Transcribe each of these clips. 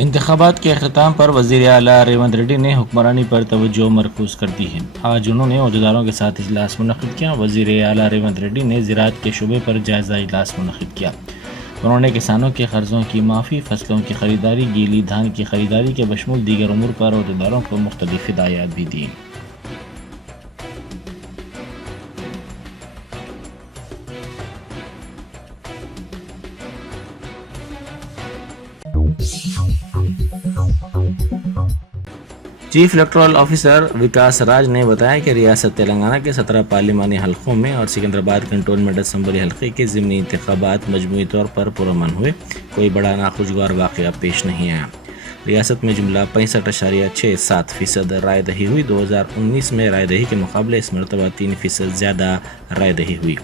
इंतखाबात के अख्ताम पर वज़ीर आला रेवंत रेड्डी ने हुक्मरानी पर तवज्जो मरकूज़ कर दी है। आज उन्होंने ओहदेदारों के साथ इजलास मुनक़्क़िद किया। वज़ीर आला रेवंत रेड्डी ने ज़राअत के शुबे पर जायज़ा इजलास मुनक़्क़िद किया। उन्होंने किसानों के कर्ज़ों की माफ़ी, फसलों की खरीदारी, गीली धान की खरीदारी के बशमूल दीगर उमूर पर ओहदेदारों को मुख्तलिफ हिदायत भी दी। चीफ इलेक्टोरल ऑफिसर विकास राज ने बताया कि रियासत तेलंगाना के 17 पार्लिमानी हलकों में और सिकंदराबाद कंटोनमेंट असम्बली हल्के के ज़िमनी इंतखाबात मजमूई तौर पर पुरअमन हुए। कोई बड़ा नाखुशगवार वाक़या पेश नहीं आया। रियासत में जुमला 65.67% राय दही हुई। 2019 में राय दही के मुकाबले इस मरतबा 3% ज़्यादा राय दही हुई।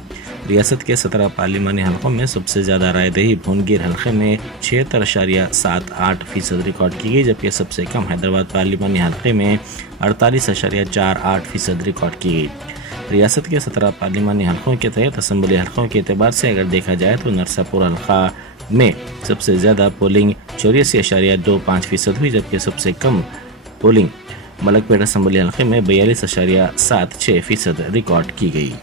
रियासत के 17 पार्लिमानी हलकों में सबसे ज़्यादा राय दही भुवनगिर हल्के में 76.78% रिकॉर्ड की गई, जबकि सबसे कम हैदराबाद पार्लिमानी हल्के में 48.48% रिकॉर्ड की गई। रियासत के 17 पार्लिमानी हलकों के तहत असम्बली हलकों के एतबार से अगर देखा जाए तो नरसापुर हल्का में सबसे ज़्यादा पोलिंग 84.25% हुई, जबकि सबसे कम पोलिंग मलकपेट असम्बली हल्के में 42.76% रिकॉर्ड की गई।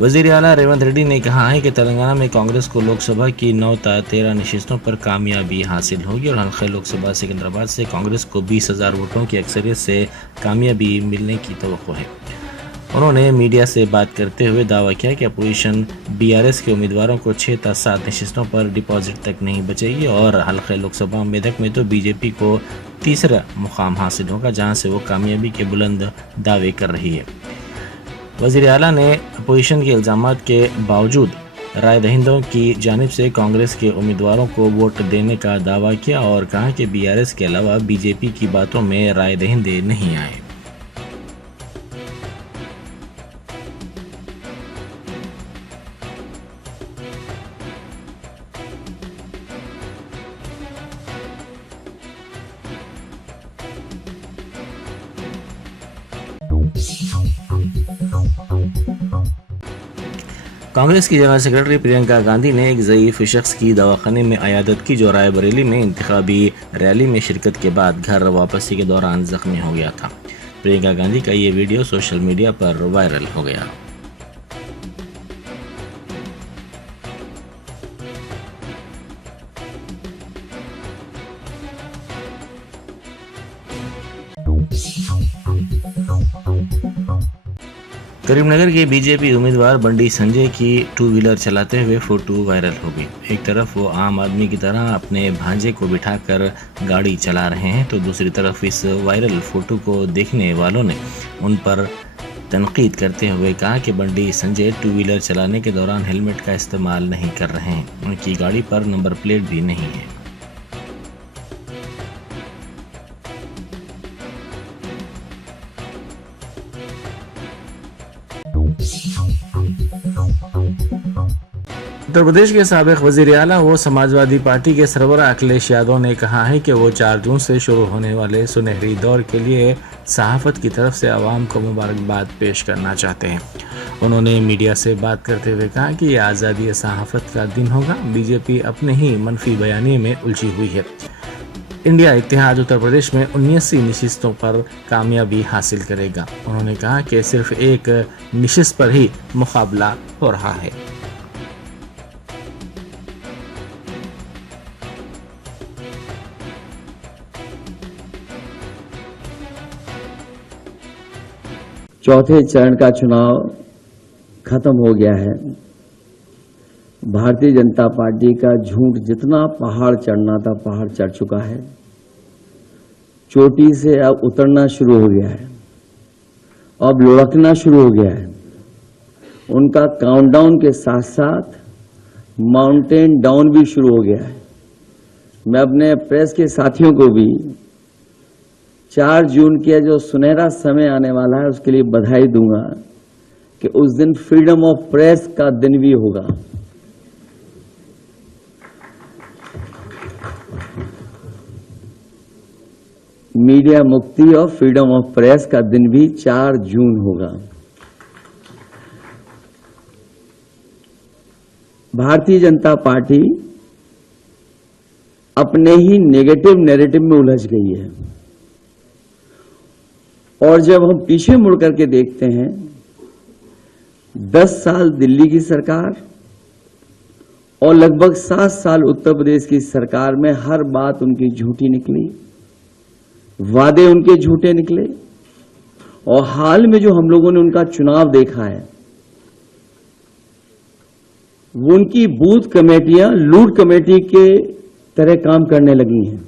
वज़ीर आला रेवंत रेड्डी ने कहा है कि तेलंगाना में कांग्रेस को लोकसभा की 9 ता 13 नशिस्तों पर कामयाबी हासिल होगी और हल्का लोकसभा सिकंदराबाद से कांग्रेस को 20,000 वोटों की अक्सरियत से कामयाबी मिलने की तवक्को है। उन्होंने मीडिया से बात करते हुए दावा किया कि अपोजिशन बीआरएस के उम्मीदवारों को 6 ता 7 नशिस्तों पर डिपॉजिट तक नहीं बचेगी और हल्का लोकसभा मेदक में तो बीजेपी को तीसरा मुकाम हासिल होगा, जहां से वो कामयाबी के बुलंद दावे कर रही है। वज़ीर आला ने अपोजिशन के इल्ज़ामात के बावजूद राय दहिंदों की जानिब से कांग्रेस के उम्मीदवारों को वोट देने का दावा किया और कहा कि बीआरएस के अलावा बीजेपी की बातों में राय दहिंदे नहीं आए। कांग्रेस की जनरल सेक्रेटरी प्रियंका गांधी ने एक ज़ईफ़ शख्स की दवाखाने में अयादत की जो रायबरेली में इंतखाबी रैली में शिरकत के बाद घर वापसी के दौरान जख्मी हो गया था। प्रियंका गांधी का ये वीडियो सोशल मीडिया पर वायरल हो गया। करीमनगर के बीजेपी उम्मीदवार बंडी संजय की 2 व्हीलर चलाते हुए फोटो वायरल हो गई। एक तरफ वो आम आदमी की तरह अपने भांजे को बिठाकर गाड़ी चला रहे हैं तो दूसरी तरफ इस वायरल फोटो को देखने वालों ने उन पर तनकीद करते हुए कहा कि बंडी संजय 2 व्हीलर चलाने के दौरान हेलमेट का इस्तेमाल नहीं कर रहे हैं। उनकी गाड़ी पर नंबर प्लेट भी नहीं है। उत्तर प्रदेश के साबिक वज़ीर आला व समाजवादी पार्टी के सरबराह अखिलेश यादव ने कहा है कि वो 4 जून से शुरू होने वाले सुनहरी दौर के लिए सहाफ़त की तरफ से आवाम को मुबारकबाद पेश करना चाहते हैं। उन्होंने मीडिया से बात करते हुए कहा कि यह आज़ादी सहाफ़त का दिन होगा। बीजेपी अपने ही मनफी बयानी में उलझी हुई है। इंडिया इत्तेहाद उत्तर प्रदेश में 79 नशिस्तों पर कामयाबी हासिल करेगा। उन्होंने कहा कि सिर्फ एक नशिस्त पर ही मुकाबला हो रहा है। चौथे चरण का चुनाव खत्म हो गया है। भारतीय जनता पार्टी का झूठ जितना पहाड़ चढ़ना था पहाड़ चढ़ चुका है। चोटी से अब उतरना शुरू हो गया है, अब लुढ़कना शुरू हो गया है। उनका काउंटडाउन के साथ साथ माउंटेन डाउन भी शुरू हो गया है। मैं अपने प्रेस के साथियों को भी 4 जून के जो सुनहरा समय आने वाला है उसके लिए बधाई दूंगा कि उस दिन फ्रीडम ऑफ प्रेस का दिन भी होगा। मीडिया मुक्ति और फ्रीडम ऑफ प्रेस का दिन भी 4 जून होगा। भारतीय जनता पार्टी अपने ही नेगेटिव नैरेटिव में उलझ गई है और जब हम पीछे मुड़ करके देखते हैं 10 साल दिल्ली की सरकार और लगभग 7 साल उत्तर प्रदेश की सरकार में हर बात उनकी झूठी निकली, वादे उनके झूठे निकले और हाल में जो हम लोगों ने उनका चुनाव देखा है वो उनकी बूथ कमेटियां लूट कमेटी के तरह काम करने लगी हैं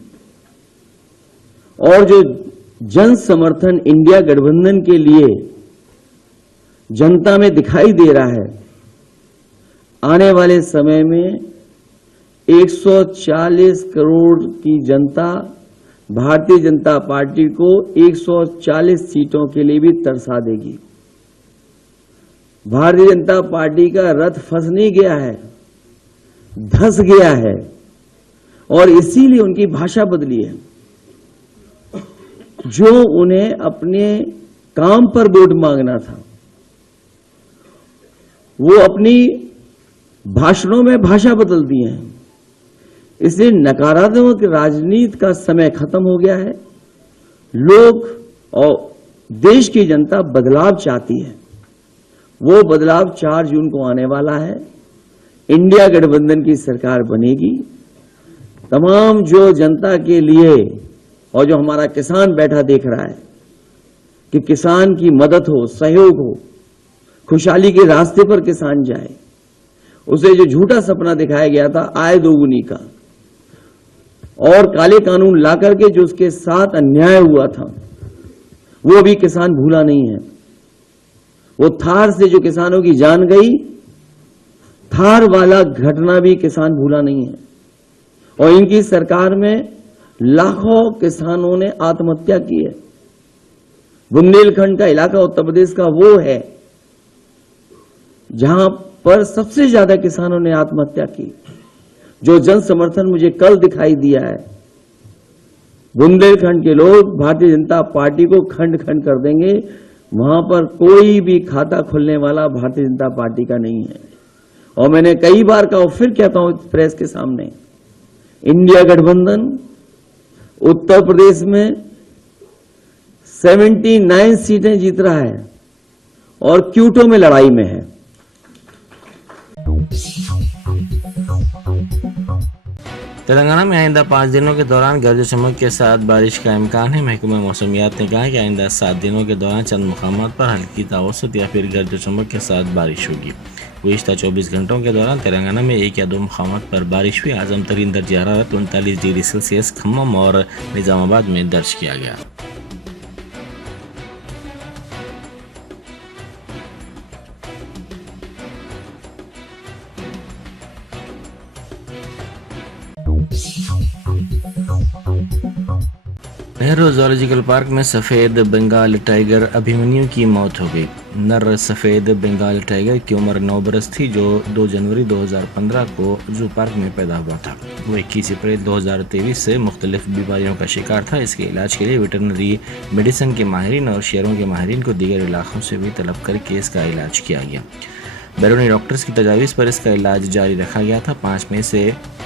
और जो जन समर्थन इंडिया गठबंधन के लिए जनता में दिखाई दे रहा है, आने वाले समय में 140 करोड़ की जनता भारतीय जनता पार्टी को 140 सीटों के लिए भी तरसा देगी। भारतीय जनता पार्टी का रथ फंस नहीं गया है, धंस गया है और इसीलिए उनकी भाषा बदली है। जो उन्हें अपने काम पर वोट मांगना था वो अपनी भाषणों में भाषा बदल दी है। इसलिए नकारात्मक राजनीति का समय खत्म हो गया है। लोग और देश की जनता बदलाव चाहती है। वो बदलाव 4 जून को आने वाला है। इंडिया गठबंधन की सरकार बनेगी। तमाम जो जनता के लिए और जो हमारा किसान बैठा देख रहा है कि किसान की मदद हो, सहयोग हो, खुशहाली के रास्ते पर किसान जाए, उसे जो झूठा सपना दिखाया गया था आय दोगुनी का और काले कानून ला करके जो उसके साथ अन्याय हुआ था वो अभी किसान भूला नहीं है। वो थार से जो किसानों की जान गई, थार वाला घटना भी किसान भूला नहीं है और इनकी सरकार में लाखों किसानों ने आत्महत्या की है। बुंदेलखंड का इलाका उत्तर प्रदेश का वो है जहां पर सबसे ज्यादा किसानों ने आत्महत्या की। जो जन समर्थन मुझे कल दिखाई दिया है, बुंदेलखंड के लोग भारतीय जनता पार्टी को खंड खंड कर देंगे। वहां पर कोई भी खाता खुलने वाला भारतीय जनता पार्टी का नहीं है। और मैंने कई बार कहा और फिर कहता हूं प्रेस के सामने, इंडिया गठबंधन उत्तर प्रदेश में 79 सीटें जीत रहा है और क्यूटो में लड़ाई में है। तेलंगाना में आइंदा 5 दिनों के दौरान गरज चमक के साथ बारिश का इम्कान है। महकमा मौसमियात ने कहा कि आइंदा 7 दिनों के दौरान चंद मुकामात पर हल्की तावसत या फिर गरज चमक के साथ बारिश होगी। गुज़िश्ता 24 घंटों के दौरान तेलंगाना में 1 या 2 मुकामात पर बारिश हुई। आजम तरीन दर्ज हरारत 39 डिग्री सेल्सियस खम्मम और निजामाबाद में दर्ज किया गया। नेहरू जूलॉजिकल पार्क में सफ़ेद बंगाल टाइगर अभिमन्यु की मौत हो गई। नर सफ़ेद बंगाल टाइगर की उम्र 9 बरस थी जो 2 जनवरी 2015 को जू पार्क में पैदा हुआ था। वो 21 अप्रैल 2023 से मुख्तलिफ बीमारियों का शिकार था। इसके इलाज के लिए वेटरनरी मेडिसिन के माहिरीन और शेरों के माहिरीन को दीगर इलाकों से भी तलब करके इसका इलाज किया गया। बैरूनी डॉक्टर्स की तजावीज़ पर इसका इलाज जारी रखा गया था। 5 मई से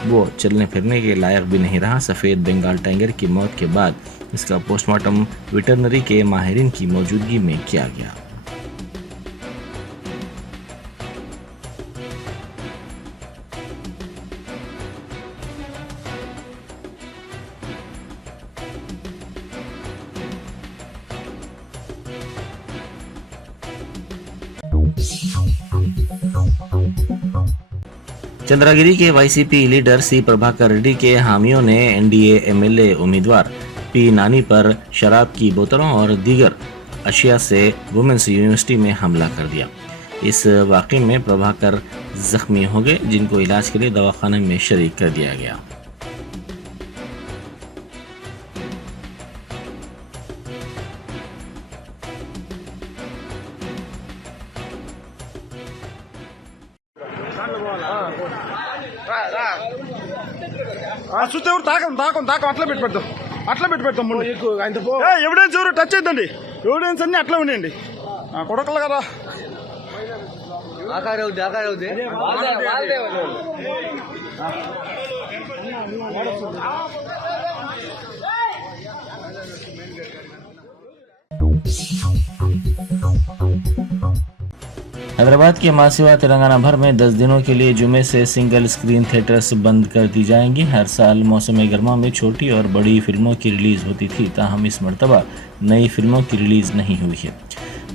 वो चलने फिरने के लायक भी नहीं रहा। सफ़ेद बंगाल टाइगर की मौत के बाद इसका पोस्टमार्टम वेटरनरी के माहिरीन की मौजूदगी में किया गया। चंद्रागिरी के YCP leader C Prabhakar Reddy के हामियों ने एनडीए एमएलए उम्मीदवार पी नानी पर शराब की बोतलों और दीगर अशिया से वुमेन्स यूनिवर्सिटी में हमला कर दिया। इस वाक़े में प्रभाकर जख्मी हो गए, जिनको इलाज के लिए दवाखाने में शरीक कर दिया गया। చూస్తే దాకం అట్లా పెట్టి ముందు ఎవిడెన్స్ ఎవరు టచ్ అవుతుంది ఎవిడెన్స్ అన్ని అట్లా ఉన్నాయండి కొడకలు కదా हैदराबाद के मासिवा तेलंगाना भर में 10 दिनों के लिए जुमे से सिंगल स्क्रीन थिएटर्स बंद कर दी जाएंगी। हर साल मौसम गर्मा में छोटी और बड़ी फिल्मों की रिलीज होती थी, ताहम इस मरतबा नई फिल्मों की रिलीज नहीं हुई है।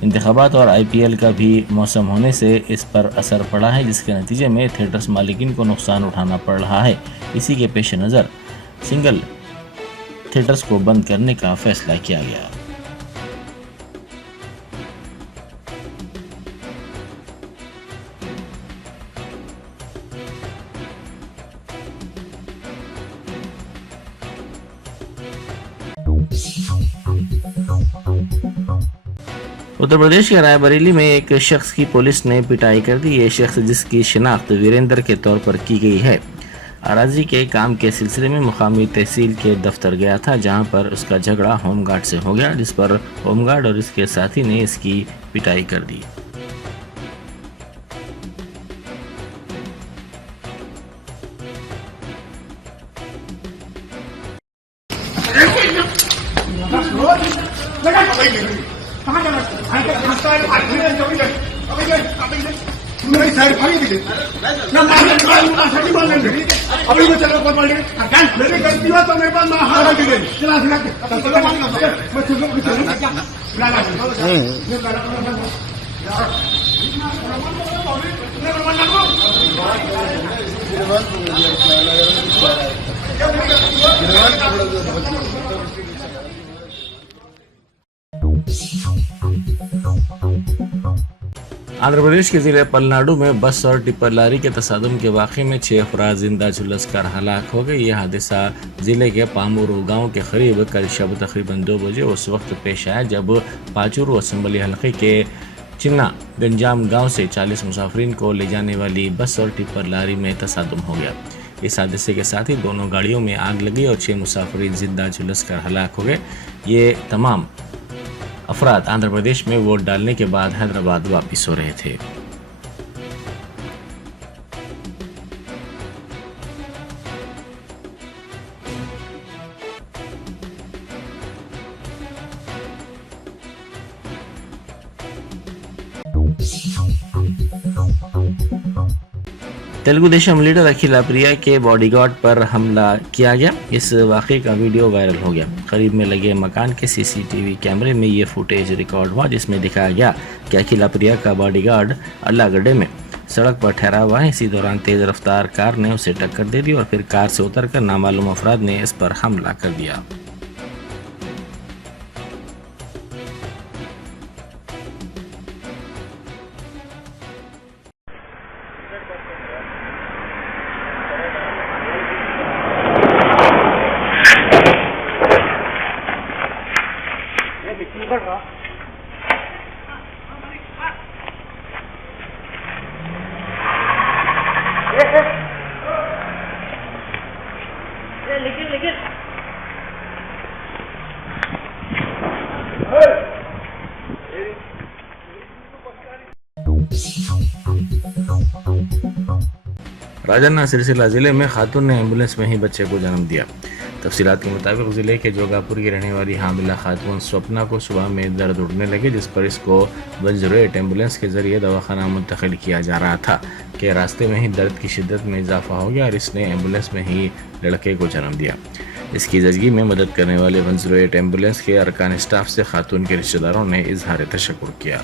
इंतखाबात और IPL का भी मौसम होने से इस पर असर पड़ा है, जिसके नतीजे में थिएटर्स मालिकीन को नुकसान उठाना पड़ रहा है। इसी के पेश नज़र सिंगल थिएटर्स को बंद करने का फैसला किया गया। उत्तर प्रदेश के रायबरेली में एक शख्स की पुलिस ने पिटाई कर दी। ये शख्स, जिसकी शिनाख्त वीरेंद्र के तौर पर की गई है, अराजी के काम के सिलसिले में मुकामी तहसील के दफ्तर गया था, जहां पर उसका झगड़ा होमगार्ड से हो गया, जिस पर होमगार्ड और इसके साथी ने इसकी पिटाई कर दी। आंध्र प्रदेश के जिले पलनाडु में बस और टिप्पर लारी के तसादुम के वाक़े में 6 अफराद जिंदा झुलस कर हलाक हो गए। यह हादसा जिले के पामुरू गांव के करीब कल शब तकरीबन 2 बजे उस वक्त पेश आया जब पाचुरू असम्बली हल्के के चिन्ना गंजाम गांव से 40 मुसाफिरीन को ले जाने वाली बस और टिप्पर लारी में तसादुम हो गया। इस हादसे के साथ ही दोनों गाड़ियों में आग लगी और 6 मुसाफिरीन जिंदा झुलस कर हलाक हो गए। ये तमाम अफराद आंध्र प्रदेश में वोट डालने के बाद हैदराबाद वापस हो रहे थे। तेलुगु देशम लीडर अखिल प्रिया के बॉडीगार्ड पर हमला किया गया। इस वाक़े का वीडियो वायरल हो गया। करीब में लगे मकान के CCTV कैमरे में ये फुटेज रिकॉर्ड हुआ, जिसमें दिखाया गया कि अखिल प्रिया का बॉडीगार्ड अल्लागड्डे में सड़क पर ठहरा हुआ है। इसी दौरान तेज रफ्तार कार ने उसे टक्कर दे दी और फिर कार से उतरकर नामालूम अफराद ने इस पर हमला कर दिया। राजन्ना सिलसिला जिले में खातून ने एम्बुलेंस में ही बच्चे को जन्म दिया। तफसीलात के मुताबिक जिले के जोगापुर की रहने वाली हामिला खातून स्वप्ना को सुबह में दर्द उठने लगे, जिस पर इसको 108 एम्बुलेंस के जरिए दवाखाना मुंतकिल किया जा रहा था कि रास्ते में ही दर्द की शिद्दत में इजाफा हो गया और इसने एम्बुलेंस में ही लड़के को जन्म दिया। इसकी ज़िंदगी में मदद करने वाले 108 एम्बुलेंस के अरकान स्टाफ से खातून के रिश्तेदारों ने इजहार तशक्कुर किया।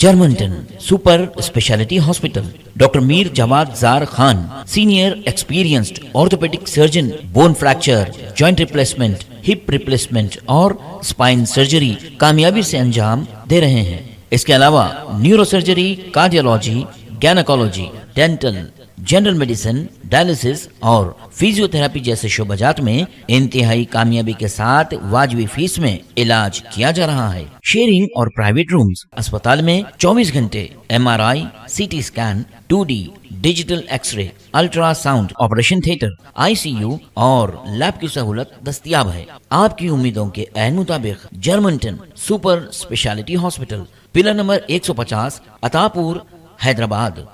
जर्मनटन super speciality hospital, doctor Mir Jamat Zar Khan, senior experienced orthopaedic surgeon, bone fracture, joint replacement, hip replacement और स्पाइन सर्जरी कामयाबी से अंजाम दे रहे हैं। इसके अलावा neuro surgery, cardiology, gynaecology, dental, general medicine, dialysis और फिजियोथेरेपी जैसे शोबाजात में इंतहाई कामयाबी के साथ वाजबी फीस में इलाज किया जा रहा है। शेयरिंग और प्राइवेट रूम्स, अस्पताल में 24 घंटे MRI, CT scan, 2D digital x-ray, ultrasound, operation theatre, ICU और लैब की सहूलत दस्तयाब है। आपकी उम्मीदों के ऐन मुताबिक Germanten super speciality hospital, pillar number 150, Attapur, Hyderabad